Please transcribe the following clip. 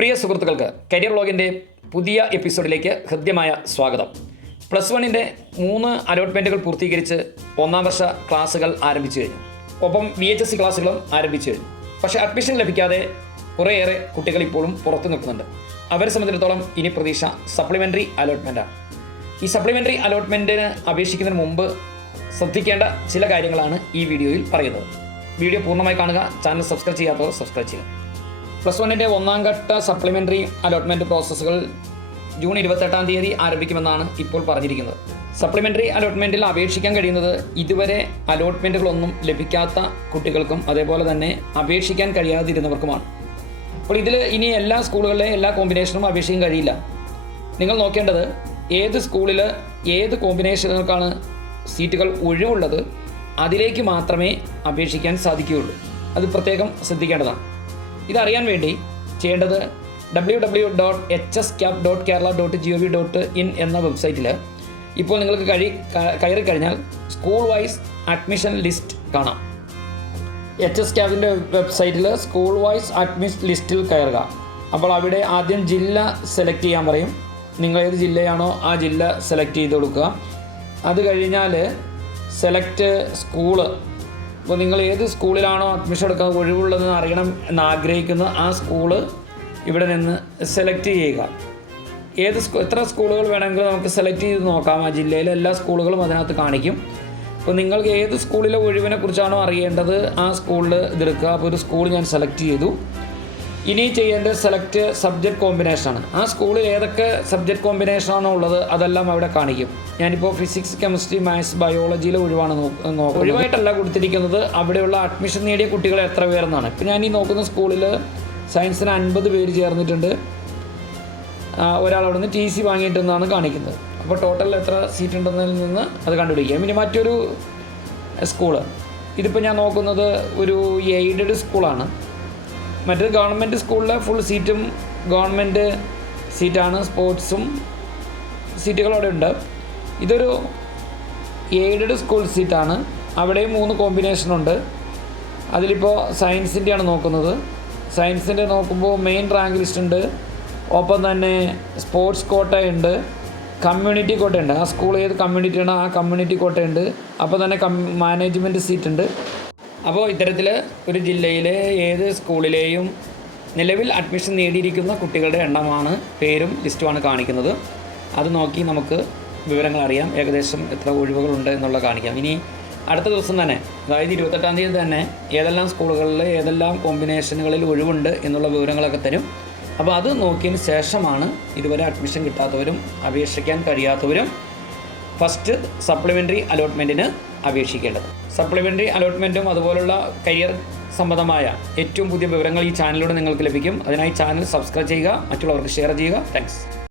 പ്രിയ സുഹൃത്തുക്കൾക്ക് കരിയർ ബ്ലോഗിന്റെ പുതിയ എപ്പിസോഡിലേക്ക് ഹൃദ്യമായ സ്വാഗതം. പ്ലസ് വണ്ണിന്റെ മൂന്ന് അലോട്ട്മെന്റുകൾ പൂർത്തീകരിച്ച് ഒന്നാം വർഷ ക്ലാസ്സുകൾ ആരംഭിച്ചു കഴിഞ്ഞു. ഒപ്പം വി എച്ച് എസ് സി ക്ലാസ്സുകളും ആരംഭിച്ചു കഴിഞ്ഞു. പക്ഷേ അഡ്മിഷൻ ലഭിക്കാതെ കുറേയേറെ കുട്ടികൾ ഇപ്പോഴും പുറത്തു നിൽക്കുന്നുണ്ട്. അവരെ സംബന്ധിച്ചിടത്തോളം ഇനി പ്രതീക്ഷ സപ്ലിമെന്ററി അലോട്ട്മെന്റാണ് ഈ സപ്ലിമെന്ററി അലോട്ട്മെന്റിന് അപേക്ഷിക്കുന്നതിന് മുമ്പ് ശ്രദ്ധിക്കേണ്ട ചില കാര്യങ്ങളാണ് ഈ വീഡിയോയിൽ പറയുന്നത്. വീഡിയോ പൂർണമായി കാണുക ചാനൽ സബ്സ്ക്രൈബ് ചെയ്യാത്തവർ സബ്സ്ക്രൈബ് ചെയ്യുക. പ്ലസ് വണ്ണിന്റെ ഒന്നാം ഘട്ട സപ്ലിമെന്ററി അലോട്ട്മെന്റ് പ്രോസസ്സുകൾ ജൂൺ ഇരുപത്തെട്ടാം തീയതി ആരംഭിക്കുമെന്നാണ് ഇപ്പോൾ പറഞ്ഞിരിക്കുന്നത്. സപ്ലിമെന്ററി അലോട്ട്മെന്റിൽ അപേക്ഷിക്കാൻ കഴിയുന്നത് ഇതുവരെ അലോട്ട്മെന്റുകളൊന്നും ലഭിക്കാത്ത കുട്ടികൾക്കും അതേപോലെ തന്നെ അപേക്ഷിക്കാൻ കഴിയാതിരുന്നവർക്കുമാണ്. അപ്പോൾ ഇതിൽ ഇനി എല്ലാ സ്കൂളുകളിലെ എല്ലാ കോമ്പിനേഷനും അപേക്ഷിക്കാൻ കഴിയില്ല. നിങ്ങൾ നോക്കേണ്ടത് ഏത് സ്കൂളിൽ ഏത് കോമ്പിനേഷനുകൾക്കാണ് സീറ്റുകൾ ഒഴിവുള്ളത് അതിലേക്ക് മാത്രമേ അപേക്ഷിക്കാൻ സാധിക്കുകയുള്ളൂ. അത് പ്രത്യേകം ശ്രദ്ധിക്കേണ്ടതാണ്. ഇതറിയാൻ വേണ്ടി ചെയ്യേണ്ടത് W W dot H S cap dot Kerala dot G O V dot in എന്ന വെബ്സൈറ്റിൽ ഇപ്പോൾ നിങ്ങൾക്ക് കഴി കയറി കഴിഞ്ഞാൽ സ്കൂൾ വൈസ് അഡ്മിഷൻ ലിസ്റ്റ് കാണാം എച്ച് എസ് ക്യാബിന്റെ വെബ്സൈറ്റിൽ സ്കൂൾ വൈസ് അഡ്മിഷൻ ലിസ്റ്റിൽ കയറുക. അപ്പോൾ അവിടെ ആദ്യം ജില്ല സെലക്ട് ചെയ്യാൻ പറയും. നിങ്ങൾ ഏത് ജില്ലയാണോ ആ ജില്ല സെലക്ട് ചെയ്ത് കൊടുക്കുക. അത് കഴിഞ്ഞാൽ സെലക്ട് സ്കൂൾ അപ്പോൾ നിങ്ങൾ ഏത് സ്കൂളിലാണോ അഡ്മിഷൻ എടുക്കാൻ ഒഴിവുള്ളതെന്ന് അറിയണം എന്ന് ആഗ്രഹിക്കുന്ന ആ സ്കൂൾ ഇവിടെ നിന്ന് സെലക്ട് ചെയ്യുക. ഏത് സ്കൂ എത്ര സ്കൂളുകൾ വേണമെങ്കിലും നമുക്ക് സെലക്ട് ചെയ്ത് നോക്കാം. ആ ജില്ലയിലെ എല്ലാ സ്കൂളുകളും അതിനകത്ത് കാണിക്കും. അപ്പോൾ നിങ്ങൾക്ക് ഏത് സ്കൂളിലെ ഒഴിവിനെ കുറിച്ചാണോ അറിയേണ്ടത് ആ സ്കൂളിൽ ഇതെടുക്കുക അപ്പോൾ ഒരു സ്കൂൾ ഞാൻ സെലക്ട് ചെയ്തു. ഇനി ചെയ്യേണ്ടത് സെലക്ട് സബ്ജക്റ്റ് കോമ്പിനേഷനാണ് ആ സ്കൂളിൽ ഏതൊക്കെ സബ്ജക്റ്റ് കോമ്പിനേഷനാണോ ഉള്ളത് അതെല്ലാം അവിടെ കാണിക്കും. ഞാനിപ്പോൾ ഫിസിക്സ് കെമിസ്ട്രി മാത്സ് ബയോളജിയിൽ ഒഴിവാണ് നോക്ക- നോക്കുന്നത് ഒഴിവായിട്ടല്ല കൊടുത്തിരിക്കുന്നത്. അവിടെയുള്ള അഡ്മിഷൻ നേടിയ കുട്ടികൾ എത്ര പേരെന്നാണ്. ഇപ്പം ഞാൻ ഈ നോക്കുന്ന സ്കൂളിൽ സയൻസിന് അൻപത് പേര് ചേർന്നിട്ടുണ്ട്. ഒരാൾ അവിടെ നിന്ന് ടി സി വാങ്ങിയിട്ടെന്നാണ് കാണിക്കുന്നത്. അപ്പോൾ ടോട്ടൽ എത്ര സീറ്റ് ഉണ്ടെന്നതിൽ നിന്ന് അത് കണ്ടുപിടിക്കാം. പിന്നെ മറ്റൊരു സ്കൂൾ ഇതിപ്പോൾ ഞാൻ നോക്കുന്നത് ഒരു എയ്ഡഡ് സ്കൂളാണ് മറ്റൊരു ഗവൺമെന്റ് സ്കൂളിലെ ഫുൾ സീറ്റും ഗവൺമെന്റ് സീറ്റാണ് സ്പോർട്സും സീറ്റുകളവിടെ ഉണ്ട്. ഇതൊരു എയ്ഡഡ് സ്കൂൾ സീറ്റാണ് അവിടെയും മൂന്ന് കോമ്പിനേഷനുണ്ട് അതിലിപ്പോൾ സയൻസിന്റെയാണ് നോക്കുന്നത്. സയൻസിന്റെ നോക്കുമ്പോൾ മെയിൻ റാങ്ക് ലിസ്റ്റ് ഉണ്ട്. ഒപ്പം തന്നെ സ്പോർട്സ് കോട്ടയുണ്ട് കമ്മ്യൂണിറ്റി കോട്ടയുണ്ട് ആ സ്കൂൾ ഏത് കമ്മ്യൂണിറ്റിയാണോ ആ കമ്മ്യൂണിറ്റി കോട്ടയുണ്ട് അപ്പോൾ തന്നെ കം മാനേജ്മെന്റ് സീറ്റ് ഉണ്ട്. അപ്പോൾ ഇത്തരത്തിൽ ഒരു ജില്ലയിലെ ഏത് സ്കൂളിലെയും നിലവിൽ അഡ്മിഷൻ നേടിയിരിക്കുന്ന കുട്ടികളുടെ എണ്ണമാണ് പേരും ലിസ്റ്റുമാണ് കാണിക്കുന്നത്. അത് നോക്കി നമുക്ക് വിവരങ്ങൾ അറിയാം. ഏകദേശം എത്ര ഒഴിവുകളുണ്ട് എന്നുള്ള കാണിക്കാം. ഇനി അടുത്ത ദിവസം തന്നെ അതായത് ഇരുപത്തെട്ടാം തീയതി തന്നെ ഏതെല്ലാം സ്കൂളുകളിൽ ഏതെല്ലാം കോമ്പിനേഷനുകളിൽ ഒഴിവുണ്ട് എന്നുള്ള വിവരങ്ങളൊക്കെ തരും. അപ്പോൾ അത് നോക്കിയതിന് ശേഷമാണ് ഇതുവരെ അഡ്മിഷൻ കിട്ടാത്തവരും അപേക്ഷിക്കാൻ കഴിയാത്തവരും ഫസ്റ്റ് സപ്ലിമെന്ററി അലോട്ട്മെന്റിന് അപേക്ഷിക്കേണ്ടത്. സപ്ലിമെന്ററി അലോട്ട്മെന്റും അതുപോലുള്ള കരിയർ സംബന്ധമായ ഏറ്റവും പുതിയ വിവരങ്ങൾ ഈ ചാനലിലൂടെ നിങ്ങൾക്ക് ലഭിക്കും. അതിനായി ചാനൽ സബ്സ്ക്രൈബ് ചെയ്യുക മറ്റുള്ളവർക്ക് ഷെയർ ചെയ്യുക. താങ്ക്സ്